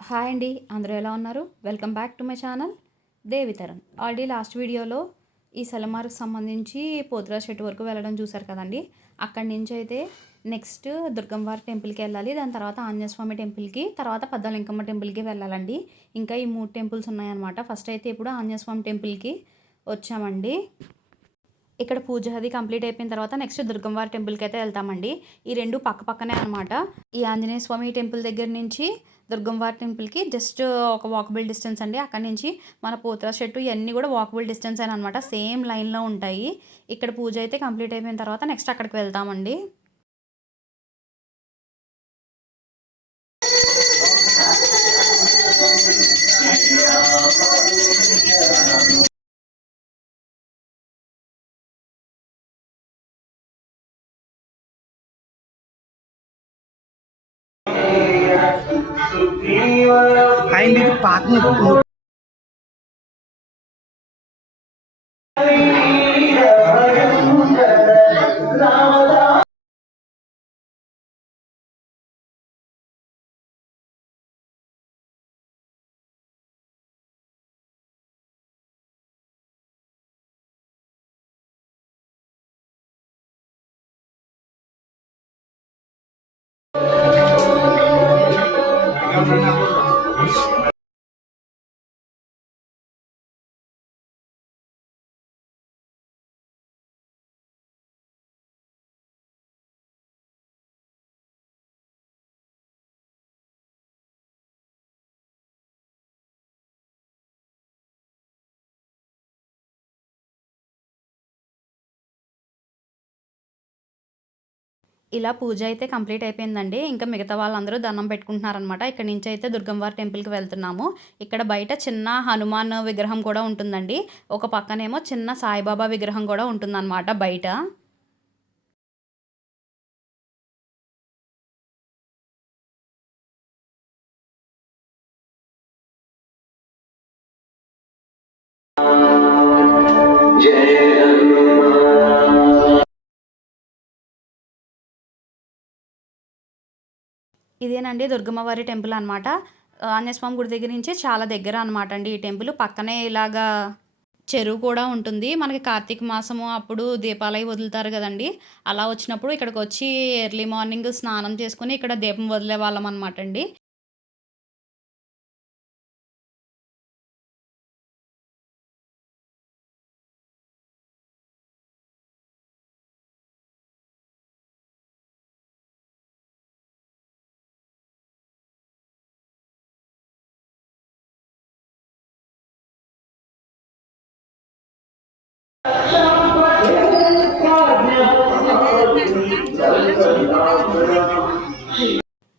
Hi అండి అందరూ ఎలా ఉన్నారు? Welcome back to my channel దేవితరన్ already last వీడియోలో ఈ సెలమార్కు సంబంధించి పోతురా చెట్టు వరకు వెళ్ళడం చూసారు కదండి. అక్కడి నుంచి అయితే నెక్స్ట్ దుర్గంవారి టెంపుల్కి వెళ్ళాలి దాని తర్వాత ఆంజనేయస్వామి టెంపుల్కి తర్వాత పద్దాలింకమ్మ టెంపుల్కి వెళ్ళాలండి. ఇంకా ఈ మూడు టెంపుల్స్ ఉన్నాయన్నమాట. ఫస్ట్ అయితే ఇప్పుడు ఆంజనేయస్వామి టెంపుల్కి వచ్చామండి. ఇక్కడ పూజ అది కంప్లీట్ అయిపోయిన తర్వాత నెక్స్ట్ దుర్గంవారి టెంపుల్కి అయితే వెళ్తామండి. ఈ రెండు పక్క పక్కనే అనమాట ఈ ఆంజనేయ స్వామి టెంపుల్ దగ్గర నుంచి దుర్గంవారి టెంపుల్కి జస్ట్ ఒక వాకబుల్ డిస్టెన్స్ అండి. అక్కడ నుంచి మన పోతరా చెట్టు ఇవన్నీ కూడా వాకబుల్ డిస్టెన్స్ అని అనమాట సేమ్ లైన్లో ఉంటాయి. ఇక్కడ పూజ అయితే కంప్లీట్ అయిపోయిన తర్వాత నెక్స్ట్ అక్కడికి వెళ్తామండి. ஐந்து பார்த்து ఇలా పూజ అయితే కంప్లీట్ అయిపోయిందండి. ఇంకా మిగతా వాళ్ళందరూ దండం పెట్టుకుంటున్నారనమాట ఇక్కడ నుంచి అయితే దుర్గంవారి టెంపుల్కి వెళ్తున్నాము. ఇక్కడ బయట చిన్న హనుమాన్ విగ్రహం కూడా ఉంటుందండి. ఒక పక్కనేమో చిన్న సాయిబాబా విగ్రహం కూడా ఉంటుందన్నమాట బయట. ఇదేనండి దుర్గమ్మవారి టెంపుల్ అనమాట ఆంజనేయస్వామి గుడి దగ్గర నుంచి చాలా దగ్గర అనమాట అండి ఈ టెంపుల్. పక్కనే ఇలాగా చెరువు కూడా ఉంటుంది. మనకి కార్తీక మాసము అప్పుడు దీపాలు వదులుతారు కదండి. అలా వచ్చినప్పుడు ఇక్కడికి వచ్చి ఎర్లీ మార్నింగ్ స్నానం చేసుకుని ఇక్కడ దీపం వదిలే వాళ్ళం అనమాట అండి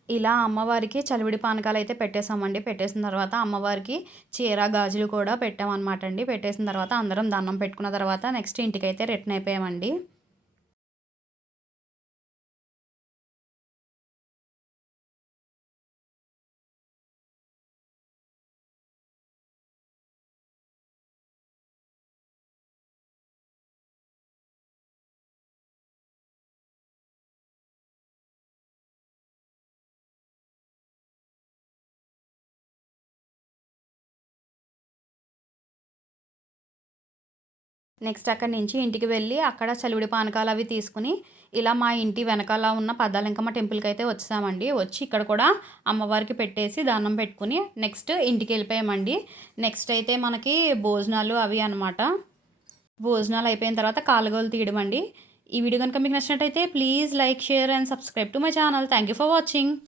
ఇలా అమ్మవారికి చలివిడి పానకాలు అయితే పెట్టేసామండి పెట్టేసిన తర్వాత అమ్మవారికి చీర గాజులు కూడా పెట్టామన్నమాట అండి. పెట్టేసిన తర్వాత అందరం దండం పెట్టుకున్న తర్వాత నెక్స్ట్ ఇంటికైతే రిటర్న్ అయిపోయామండి. నెక్స్ట్ అక్కడి నుంచి ఇంటికి వెళ్ళి అక్కడ చలివిడి పానకాలు అవి తీసుకుని ఇలా మా ఇంటి వెనకాల ఉన్న పద్దాలింకమ్మ టెంపుల్కి అయితే వచ్చామండి. వచ్చి ఇక్కడ కూడా అమ్మవారికి పెట్టేసి దానం పెట్టుకుని నెక్స్ట్ ఇంటికి వెళ్ళిపోయామండి. నెక్స్ట్ అయితే మనకి భోజనాలు అవి అనమాట భోజనాలు అయిపోయిన తర్వాత కాలుగోలు తీయడం అండి. ఈ వీడియో కనుక మీకు నచ్చినట్టయితే please like share and subscribe to my channel. Thank you for watching.